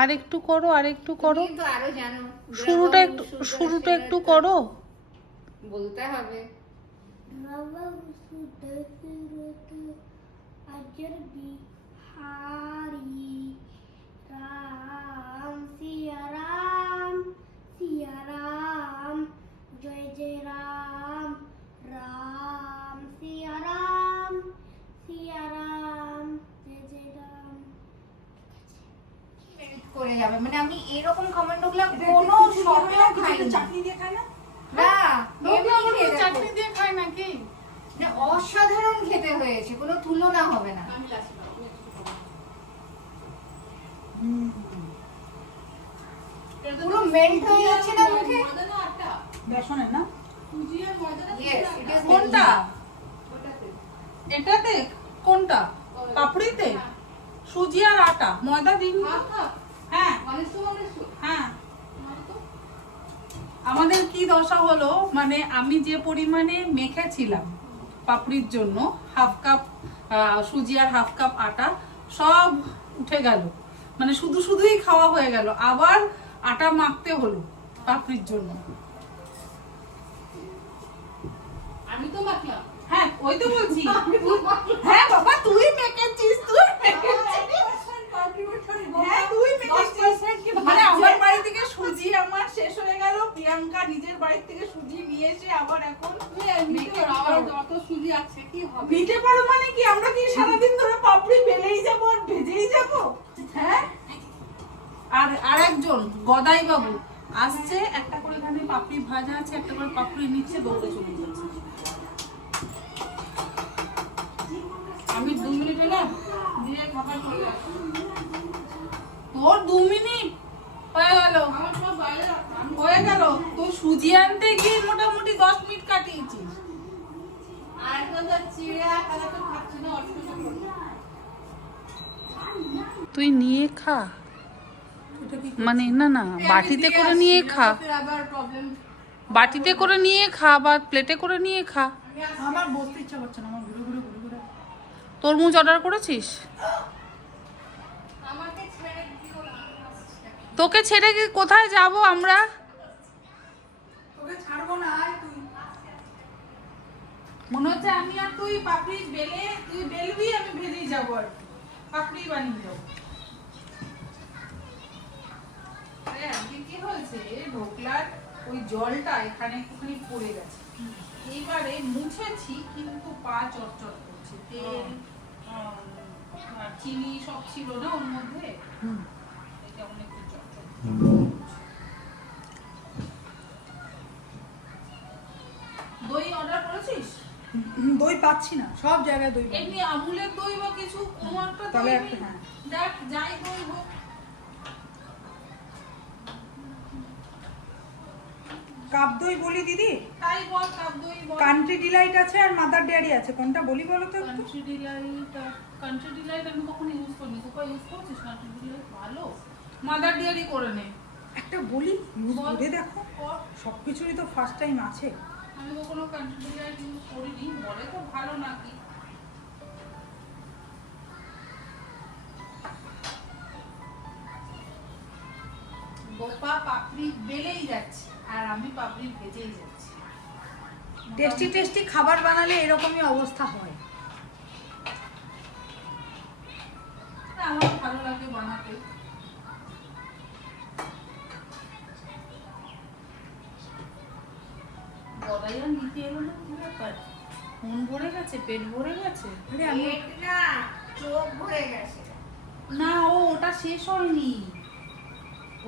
আর একটু করো, আর একটু করো, কিন্তু আরো জানো শুরুটা একটু করো, বলতে হবে। রাম সিয়া রাম, সিয়া রাম, জয় জয় রাম, রাম সিয়া রাম, সিয়া রাম, জয় জয় রাম। করে যাবে মানে আমি এরকম কমেন্টগুলো কোনো স্বপ্নেও খাইনি। চাটনি দিয়ে খায় না? না, লোকে আবার এমনি খেয়ে চাটনি দেখো। দিয়ে খায় নাকি? না, অসাধারণ খেতে হয়েছে, কোনো তুলনা হবে না। আমি লাস্ট খাবো। পুরো মেল্ট হয়ে যাচ্ছে না মুখে। ময়দা না আটা? বেসনের না? সুজি আর ময়দা না Yes, it is কোনটা? ওটাতে। এটাতে কোনটা? পাপড়িতে সুজি আর আটা, ময়দা দিন। Half half. হ্যাঁ মানুষ তো মানুষ তো। হ্যাঁ, নাও তো। আমাদের কি দশা হলো, মানে আমি যে পরিমাণে মেখেছিলাম পাপড়ির জন্য, হাফ কাপ সুজি আর হাফ কাপ আটা, সব উঠে গেল, মানে শুধু শুধুই খাওয়া হয়ে গেল, আবার আটা মাখতে হলো পাপড়ির জন্য। আমি তো মাখলাম। হ্যাঁ ওই তো বলছি। হ্যাঁ বাবা, তুই মেখেছিস, তুই মেখেছিস। হ্যাঁ তুই মেখেছিস। মানে আমার বাড়ি থেকে সুজি আমার শেষ হয়ে গেল, প্রিয়াঙ্কা নিজের বাড়ি থেকে সুজি নিয়ে এসে আবার এখন মেখে আর যত সুজি আছে কি হবে? মিটে পারো মানে কি, আমরা কি সারাদিন ধরে পাপড়ি বেলেই যাবো আর ভেজেই যাবো? হ্যাঁ, আর আরেকজন গদাই বাবু আসছে, একটা করে এখানে পাপড়ি ভাজা আছে, একটা করে পাপড়ি নিচ্ছে, দৌড়ে চলে যাচ্ছে। আমি 2 মিনিট না দিয়ে খাবার চলে আসি। তোর 2 মিনিট হয়ে গেল, আমার সব বাইরে রাখলাম। হয়ে গেল। তুই সুজি আনতে গিয়ে মোটামুটি 10 মিনিট কাটিয়েছিস। আর তো চিড়া খাওয়া তো খাচ্ছি না, অসুবিধা করছে। তুই নিয়ে খা, মানে না না, বাটিতে করে নিয়ে খা, আবার প্রবলেম। বাটিতে করে নিয়ে খা বা প্লেটে করে নিয়ে খা। আমার বসতে ইচ্ছা করছে না, আমার ঘুরে ঘুরে ঘুরে ঘুরে। তরমুজ অর্ডার করেছিস? আমাকে ছেড়ে দিও না। তোকে ছেড়ে কি কোথায় যাব আমরা? তোকে ছাড়বো না, আয় তুই। মনে হচ্ছে আমি আর তুই পাপড়ি বেলে, তুই বেলবি, আমি ভেজেই যাবো, আর পাপড়ি বানিয়ে যাবো। আরে আজকে কি হয়েছে, ঢোকলার ওই জলটা এখানে একটুখানি পড়ে গেছে, এইবারে মুছেছি কিন্তু পা চটচট করছে, তেল আর চিনি সব ছিল না ওর মধ্যে, এটা অনেক চটচট। দই অর্ডার করেছিস? দই পাচ্ছি না, সব জায়গায় দই পাচ্ছি। এমনি আমুলের দই বা কিছু কোনো একটা তবে দই একটা, হ্যাঁ। দেখ, যাই দই হোক। কাপ দই বলি দিদি? তাই বল, কাপ দই বল। কান্ট্রি ডিলাইট আছে আর মাদার ডেয়ারি আছে, কোনটা বলি বলো তো একটু? কান্ট্রি ডিলাইট আমি কখনো ইউজ করিনি, তোকে ইউজ করছিস কান্ট্রি ডিলাইট? ভালো, মাদার ডেয়ারি করে নে। একটা বলি, ইউজ বল। করে দেখো, কর। সবকিছুরই তো ফার্স্ট টাইম আছে। আমি কখনো কান্ট্রি ডিলাইট ইউজ করিনি, বলে তো ভালো নাকি। গোপা পাপড়ি বেলেই যাচ্ছে আর আমি পাপড়ি ভেজেই যাচ্ছি। টেস্টি টেস্টি খাবার বানালে এরকমই অবস্থা হয়। না, আমার ভালো লাগে বানাতে। গদাইয়া নিতে এলো না, কি ব্যাপার? মন ভরে গেছে, পেট ভরে গেছে? আরে আমি পেট না, চোখ ভরে গেছে। না, ওটা শেষ হয়নি,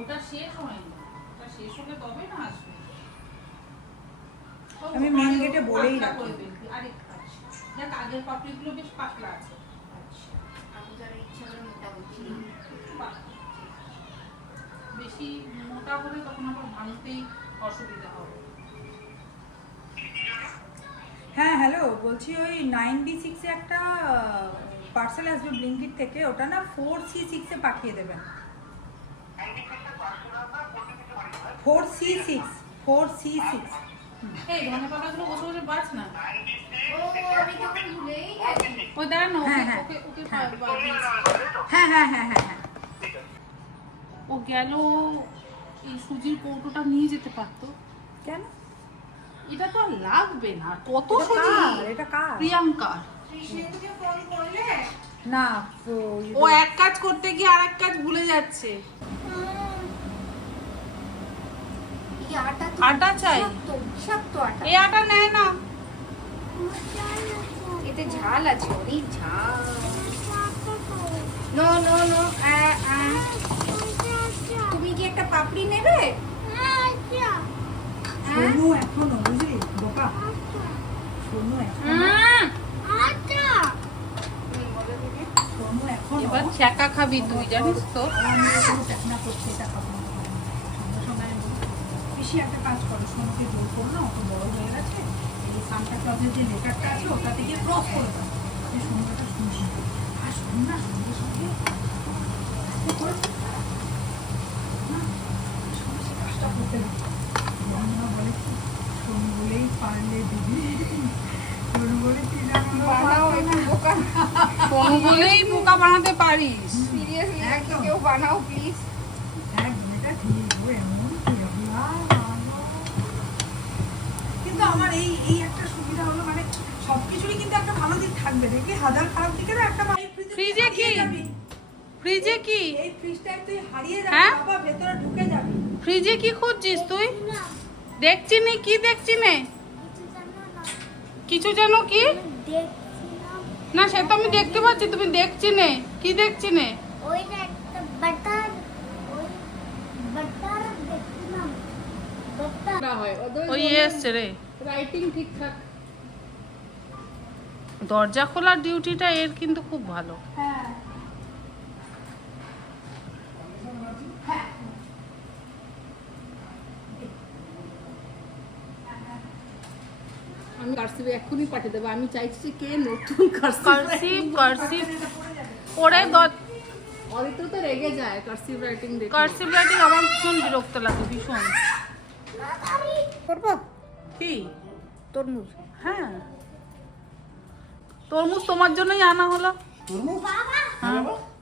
ওটা শেষ হয়নি, ওটা শেষ হলে তবে না আসবে। আমি মেন গেটে বলেই পাতলা রাখি। করে ফেলবি, আরেকটা আছে। দেখ আগের পাপড়িগুলো বেশ পাতলা আছে। আচ্ছা, আমি যার ইচ্ছা করে মোটামুটি একটু পাতলা। বেশি মোটা হলে তখন আবার ভাঙতেই অসুবিধা হবে। হ্যাঁ হ্যালো, বলছি ওই 9B6 এ একটা পার্সেল আসবে ব্লিঙ্কিট থেকে, ওটা না 4C6 এ পাঠিয়ে দেবেন। 4C6 এই ধনে পাতাগুলো বসে বসে বাছ না। আমি যখন ভুলেই গেছি। ওই দাঁড়া না, হ্যাঁ, হ্যাঁ, ওকে ওকে হ্যাঁ। দিয়েছি। হ্যাঁ হ্যাঁ হ্যাঁ হ্যাঁ হ্যাঁ ও গেল, এই সুজির কৌটোটা নিয়ে যেতে পারতো। কেন? এটা তো আর লাগবে না, কত এটা সুজি। কার? এটা কার? প্রিয়াঙ্কার। কৃষ্ণকে ফোন করলে না ও এক কাজ করতে গিয়ে আর এক কাজ ভুলে যাচ্ছে। এই আটা তো আটা চাই। বিষাক্ত আটা। এই আটা নেয় না। এতে ঝাল আছে, অনেক ঝাল। নো নো নো, তুমি কি একটা পাপড়ি নেবে? সোনু এখনো, বুঝলি বোকা, সোনু এখনো, সোনু এখনো এবার ছ্যাঁকা খাবি তুই, জানিস তো। আমি কোনো চেষ্টা করছি এটা খাবো না। সঙ্গে সঙ্গে আমি বলি, পিসি একটা কাজ করো, সোনুকে জোর করো না, অত বড় হয়ে গেছে, এই সান্টা ক্লজের যে লেটারটা আছে ওটাতে গিয়ে ক্রস করে দাও। আমি সোনুটা শুনছি আর শোন না, সঙ্গে সঙ্গে আস্তে করে না, সঙ্গে সে কাজটা করতে হবে। বন্ধুরা বলে কি, সোনু বলেই পারলে দিদি, সোনু বলে কি জানো বানাও একটু বোকা। সোনু বলেই বোকা বানাতে পারিস। সিরিয়াসলি একদম। কেউ বানাও প্লিজ। এটা ঠিক, ও এমন পিরোলা বাবা। কিন্তু আমার এই এই একটা সুবিধা হলো, মানে সবকিছুরই কিন্তু একটা ভালো দিক থাকবে, দেখবি হাজার খারাপ দিকেরও একটা ভালো। ফ্রিজে কি? ফ্রিজে কি? এই ফ্রিজটা তুই হারিয়ে হ্যাঁ? যাবি বাবা, ভেতরে ঢুকে যাবি। ফ্রিজে কি খুঁজছিস তুই? দেখছি নে, কি দেখছি নে? কিছু যেন কি দেখছিলাম না, সে তো আমি দেখতে পাচ্ছি, তুমি দেখছি নে, কি দেখছি নে? ওইটা একটা বাটার, ওই বাটার দেখছিলাম, বাটার। ওই এসছে রে। রাইটিং ঠিকঠাক। দরজা খোলার ডিউটিটা এর কিন্তু খুব ভালো। হ্যাঁ আমি কার্সিভে এক্ষুনি পাঠিয়ে দেবো। আমি চাইছি যে কে নতুন কার্সিভ কার্সিভ করে অদিত তো রেগে যায় কার্সিভ রাইটিং দেখে। কার্সিভ রাইটিং আমার ভীষণ বিরক্ত লাগে, ভীষণ। করবো কি? তরমুজ। হ্যাঁ, তরমুজ তোমার জন্যই আনা হলো। বাবা,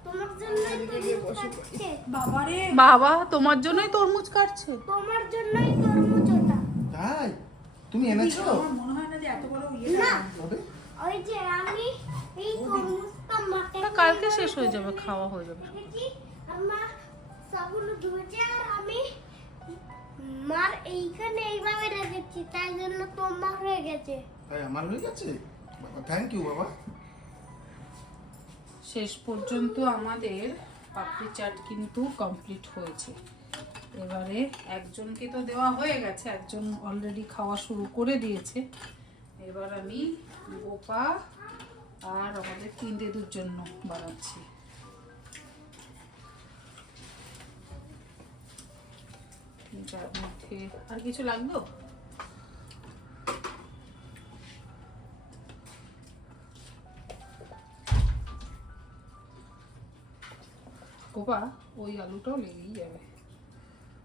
তোমার জন্যই তরমুজ কাটছে, বাবারে, বাবা তোমার জন্যই তরমুজ কাটছে। তোমার জন্যই তরমুজ ওটা। তাই তুমি এনেছো? আমার মনে হয় না যে এত বড় ইয়েটা না, তবে ওই যে আমি এই তরমুজটা মাকে না, কালকে শেষ হয়ে যাবে, খাওয়া হয়ে যাবে। দেখেছি, আমার সবগুলো ধুয়েছে আর আমি মার এইখানে এইভাবে রেখেছি, তাই জন্য তোমার হয়ে গেছে। তাই আমার হয়ে গেছে। বাবা থ্যাংক ইউ বাবা। শেষ পর্যন্ত আমাদের পাপড়ি চাট কিন্তু কমপ্লিট হয়েছে। এবারে একজনকে তো দেওয়া হয়ে গেছে, একজন অলরেডি খাওয়া শুরু করে দিয়েছে। এবার আমি গোপা আর আমাদের তিনদেদুর জন্য বানাচ্ছি। যার মধ্যে আর কিছু লাগবে? গোপা, ওই আলুটাও লেগেই যাবে।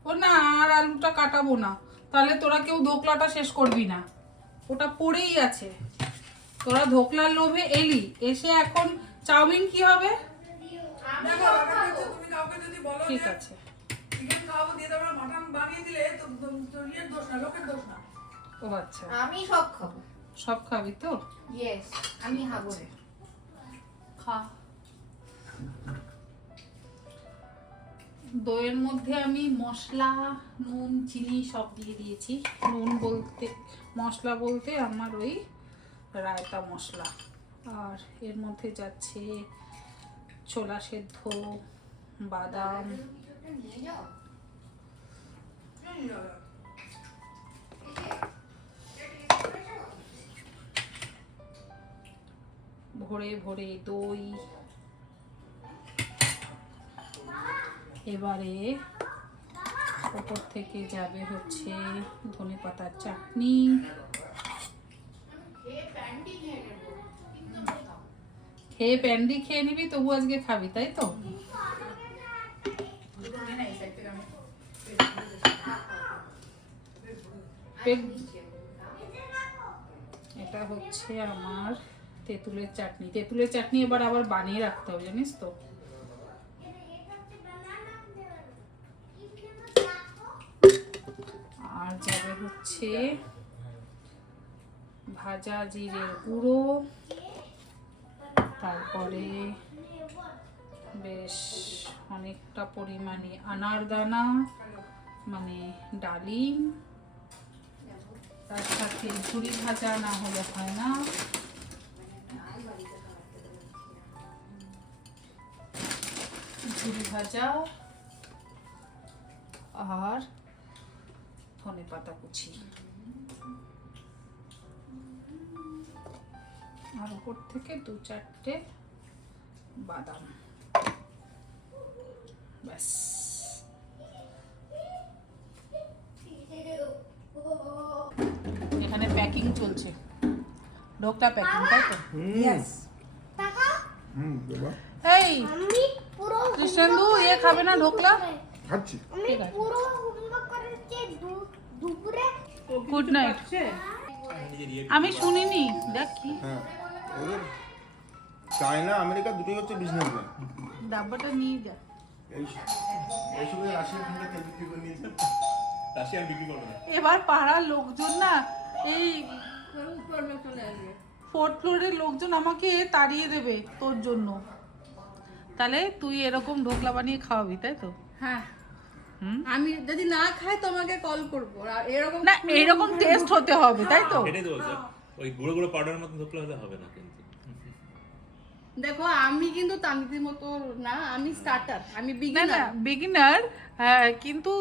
ও না, আর আলুটা কাটাবো না, তাহলে তোরা কেউ ধোকলাটা শেষ করবি না, ওটা পড়েই আছে। তোরা ধোকলার লোভে এলি, এসে এখন চাউমিন কি হবে? দেখো, ব্যাপারটা হচ্ছে তুমি কাউকে যদি বলো ঠিক যে আছে, চিকেন খাওয়াবো দিয়ে দেবো, মাটন বানিয়ে দিলে তো ইয়ের দোষ না, লোকের দোষ না। ও আচ্ছা, আমি সব খাবো। সব খাবি তো? ইয়েস, আমি খাবো। খা। দইয়ের মধ্যে আমি মশলা, নুন, চিনি সব দিয়ে দিয়েছি। নুন বলতে, মশলা বলতে আমার ওই রায়তা মশলা। আর এর মধ্যে যাচ্ছে ছোলা সেদ্ধ, বাদাম, নিয়ে যাও। ভরে ভরে দই। এবারে ওপর থেকে যাবে হচ্ছে ধনেপাতার চাটনি। খেয়ে প্যান্ডি খেয়ে নিবি, তবু আজকে খাবি, তাই তো? পেট, এটা হচ্ছে আমার তেঁতুলের চাটনি। তেঁতুলের চাটনি এবার আবার বানিয়ে রাখতে হবে, জানিস তো। আর যাবে হচ্ছে ভাজা জিরের গুঁড়ো, তারপরে বেশ অনেকটা পরিমাণে আনারদানা মানে ডালিম, তার সাথে ঝুরি ভাজা না হলে হয় না, ঝুরি ভাজা আর ধনে পাতা কুচি, আর উপর থেকে 2-4টে বাদাম। ব্যাস, এখানে প্যাকিং চলছে, ঢোকলা প্যাকিং, তাই তো? ইয়েস। টাকা বাবা এই আমি পুরো কৃষ্ণেন্দু ইয়ে খাবে না ঢোকলা? খাচ্ছি। আমি ঠিক আছে। পুরো হোমওয়ার্ক করেছি দুপুরে। Good night. আমি শুনিনি, দেখ কি হ্যাঁ, ওদের চায়না আমেরিকা দুটোই হচ্ছে বিজনেসম্যান। ডাব্বাটা নিয়ে যা। এই সময় রাশিয়ান থেকে তেল বিক্রি করে নিয়েছে। রাশিয়ান বিক্রি করবে না। এবার পাড়ার লোকজন না, এই চলে আসবে। 4th ফ্লোরের লোকজন আমাকে তাড়িয়ে দেবে তোর জন্য। তাহলে তুই এরকম ঢোকলা বানিয়ে খাওয়াবি, তাই তো? হ্যাঁ, হুম? আমি যদি না খাই তোমাকে কল করবো। আর এরকম না, এইরকম টেস্ট হতে হবে, তাই তো? এটাই তো বলছে, ওই গুঁড়ো গুঁড়ো পাউডারের মতন ধুকলে হলে হবে না কিন্তু। দেখো, আমি কিন্তু তান্ত্রির মতো না, আমি স্টার্টার, আমি না না, বিগিনার। বিগিনার, হ্যাঁ, কিন্তু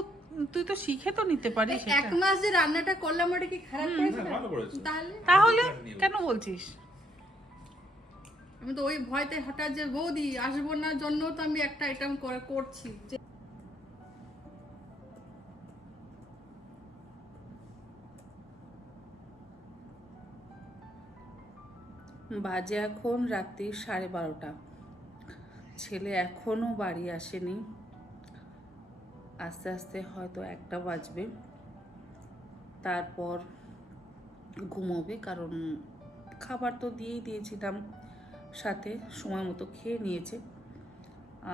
তুই তো শিখে তো নিতে পারিস এক সেটা। মাস যে রান্নাটা করলাম ওটা কি খারাপ করেছে? না, ভালো করেছো। তাহলে তাহলে কেন বলছিস? আমি তো ওই ভয়তে হঠাৎ যে বৌদি আসবো না জন্য তো আমি একটা আইটেম করছি যে বাজে এখন রাত্রি 12:30। ছেলে এখনো বাড়ি আসেনি, আস্তে আস্তে হয়তো 1টা বাজবে, তারপর ঘুমোবে। কারণ খাবার তো দিয়েই দিয়েছিলাম, সাথে সময় মতো খেয়ে নিয়েছে।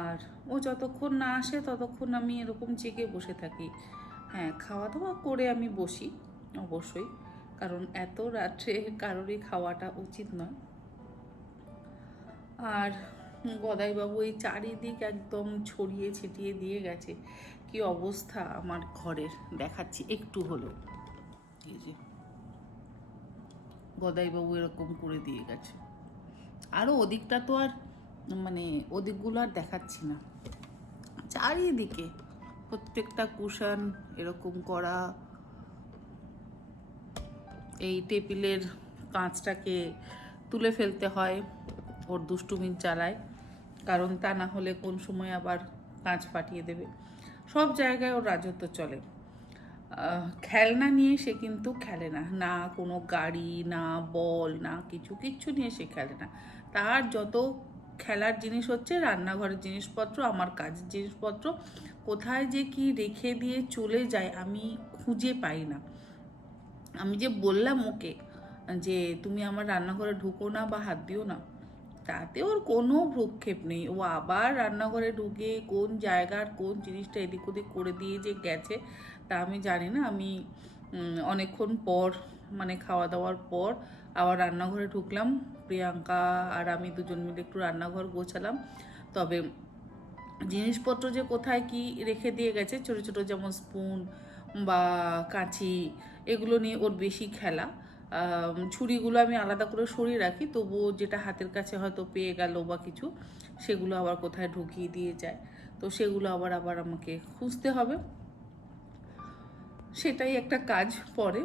আর ও যতক্ষণ না আসে ততক্ষণ আমি এরকম জেগে বসে থাকি। হ্যাঁ, খাওয়া দাওয়া করে আমি বসি অবশ্যই, কারণ এত রাত্রে কারোরই খাওয়াটা উচিত নয়। আর গদাইবাবু এই চারিদিক একদম ছড়িয়ে ছিটিয়ে দিয়ে গেছে। কি অবস্থা আমার ঘরের দেখাচ্ছি একটু হলো। এই যে গদাইবাবু এরকম করে দিয়ে গেছে। আরও ওদিকটা তো আর মানে ওদিকগুলো আর দেখাচ্ছি না। চারিদিকে প্রত্যেকটা কুশন এরকম করা, এই টেবিলের কাঁচটাকে তুলে ফেলতে হয়, ওর দুষ্টুমির চালায়, কারণ তা না হলে কোন সময় আবার কাঁচ ফাটিয়ে দেবে। সব জায়গায় ওর রাজত্ব চলে। খেলনা নিয়ে সে কিন্তু খেলে না, না কোনো গাড়ি, না বল, না কিচ্ছু নিয়ে সে খেলে না। তার যত খেলার জিনিস হচ্ছে রান্নাঘরের জিনিসপত্র, আমার কাজের জিনিসপত্র। কোথায় যে কি রেখে দিয়ে চলে যায় আমি খুঁজে পাই না। আমি যে বললাম ওকে যে তুমি আমার রান্নাঘরে ঢুকো না বা হাত দিও না, তাতে ওর কোনো ভ্রুক্ষেপ নেই। ও আবার রান্নাঘরে ঢুকে কোন জায়গার কোন জিনিসটা এদিক ওদিক করে দিয়ে যে গেছে তা আমি জানি না। আমি অনেকক্ষণ পর মানে খাওয়া দাওয়ার পর আবার রান্নাঘরে ঢুকলাম, প্রিয়াঙ্কা আর আমি দুজন মিলে একটু রান্নাঘর গোছালাম। তবে জিনিসপত্র যে কোথায় কি রেখে দিয়ে গেছে, ছোটো ছোটো যেমন স্পুন বা কাঁচি, এগুলো নিয়ে ওর বেশি খেলা। ছুরিগুলো আমি আলাদা করে সরিয়ে রাখি, তবুও যেটা হাতের কাছে হয়তো পেয়ে গেল বা কিছু, সেগুলো আবার কোথায় ঢুকিয়ে দিয়ে যায়। তো সেগুলো আবার আমাকে খুঁজতে হবে। সেটাই একটা কাজ পরে,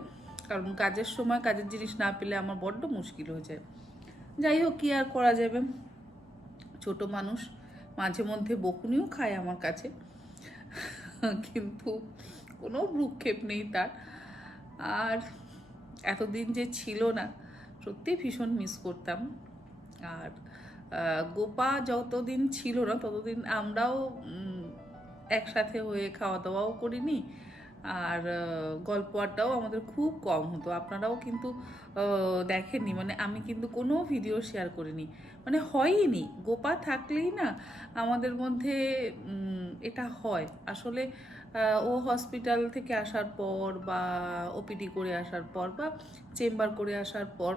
কারণ কাজের সময় কাজের জিনিস না পেলে আমার বড্ড মুশকিল হয়ে যায়। যাই হোক, কি আর করা যাবে, ছোট মানুষ, মাঝে মধ্যে বকুনিও খায় আমার কাছে, কিন্তু কোনো ভ্রুক্ষেপ নেই তার। আর এতদিন যে ছিল না, সত্যি ভীষণ মিস করতাম। আর গোপা যতদিন ছিল না ততদিন আমরাও একসাথে হয়ে খাওয়া দাওয়াও করিনি, আর গল্প আড্ডাও আমাদের খুব কম হতো। আপনারাও কিন্তু দেখেননি, মানে আমি কিন্তু কোনো ভিডিও শেয়ার করিনি, মানে হয়ইনি। গোপা থাকলেই না আমাদের মধ্যে এটা হয় আসলে। ও হসপিটাল থেকে আসার পর বা ওপিডি করে আসার পর বা চেম্বার করে আসার পর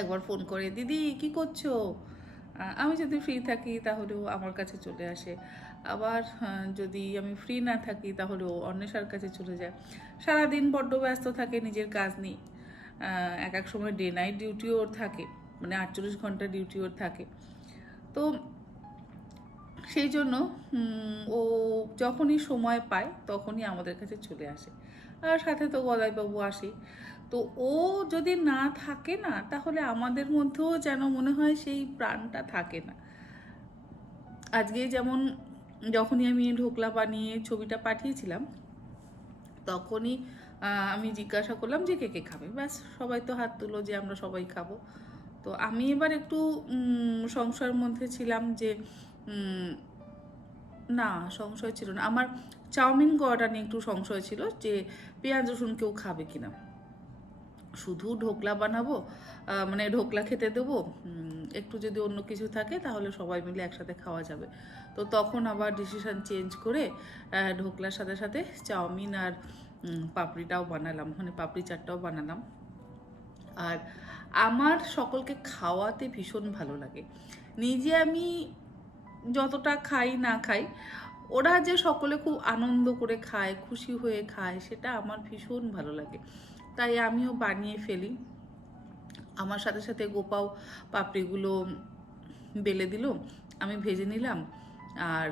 একবার ফোন করে, দিদি কি করছো? আমি যদি ফ্রি থাকি তাহলেও আমার কাছে চলে আসে, আবার যদি আমি ফ্রি না থাকি তাহলেও অন্বেষার কাছে চলে যায়। সারাদিন বড্ড ব্যস্ত থাকে নিজের কাজ নিয়ে, এক এক সময় ডে নাইট ডিউটি ওর থাকে, মানে 48 ঘন্টা ডিউটি ওর থাকে। তো সেই জন্য ও যখনই সময় পায় তখনই আমাদের কাছে চলে আসে, আর সাথে তো গদাইবাবু আসে। তো ও যদি না থাকে না তাহলে আমাদের মধ্যেও যেন মনে হয় সেই প্রাণটা থাকে না। আজকে যেমন যখনই আমি ঢোকলা বানিয়ে ছবিটা পাঠিয়েছিলাম তখনই আমি জিজ্ঞাসা করলাম যে কে কে খাবে, ব্যাস সবাই তো হাত তুলো যে আমরা সবাই খাবো। তো আমি এবার একটু সংশয়ের মধ্যে ছিলাম যে না, সংশয় ছিল না, আমার চাউমিন করাটা নিয়ে একটু সংশয় ছিল যে পেঁয়াজ রসুন কেউ খাবে কিনা। শুধু ঢোকলা বানাবো, মানে ঢোকলা খেতে দেবো, একটু যদি অন্য কিছু থাকে তাহলে সবাই মিলে একসাথে খাওয়া যাবে। তো তখন আবার ডিসিশন চেঞ্জ করে ঢোকলার সাথে সাথে চাউমিন আর পাপড়িটাও বানালাম, মানে পাপড়ি চাটটাও বানালাম। আর আমার সকলকে খাওয়াতে ভীষণ ভালো লাগে। নিজে আমি যতটা খাই না খাই, ওরা যে সকলে খুব আনন্দ করে খায়, খুশি হয়ে খায়, সেটা আমার ভীষণ ভালো লাগে। তাই আমিও বানিয়ে ফেলি। আমার সাথে সাথে গোপাও পাপড়িগুলো বেলে দিল, আমি ভেজে নিলাম, আর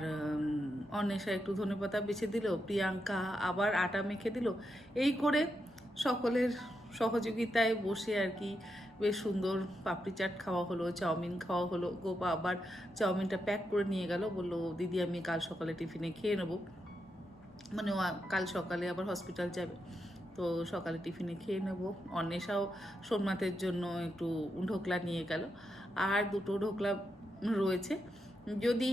অন্বেষা একটু ধনেপাতা বেছে দিল, প্রিয়াঙ্কা আবার আটা মেখে দিল। এই করে সকলের সহযোগিতায় বসে আর কি বেশ সুন্দর পাপড়ি চাট খাওয়া হলো, চাউমিন খাওয়া হলো। গোপা আবার চাউমিনটা প্যাক করে নিয়ে গেল, বললো দিদি আমি কাল সকালে টিফিনে খেয়ে নেবো, মানে ও কাল সকালে আবার হসপিটাল যাবে, তো সকালে টিফিনে খেয়ে নেব। অন্বেষাও সোমনাথের জন্য একটু ঢোকলা নিয়ে গেল, আর দুটো ঢোকলা রয়েছে, যদি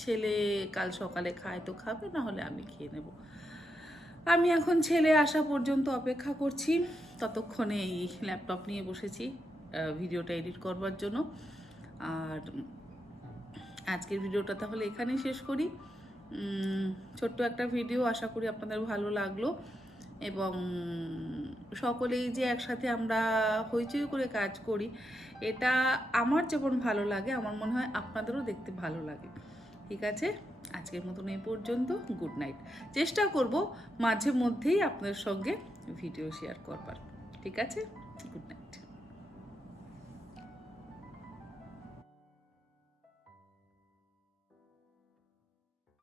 ছেলে কাল সকালে খায় তো খাবে, না হলে আমি খেয়ে নেব। আমি এখন ছেলে আসা পর্যন্ত অপেক্ষা করছি, ততক্ষণে এই ল্যাপটপ নিয়ে বসেছি ভিডিওটা এডিট করবার জন্য। আর আজকের ভিডিওটা তাহলে এখানেই শেষ করি। ছোট্ট একটা ভিডিও, আশা করি আপনাদের ভালো লাগলো, এবং সকলেই যে একসাথে আমরা হইচই করে কাজ করি, এটা আমার যেমন ভালো লাগে আমার মনে হয় আপনাদেরও দেখতে ভালো লাগে। ঠিক আছে, আজকের মতন এই পর্যন্ত। Good night. চেষ্টা করব মাঝে মধ্যেই আপনাদের সঙ্গে ভিডিও শেয়ার করবার। ঠিক আছে, গুড নাইট।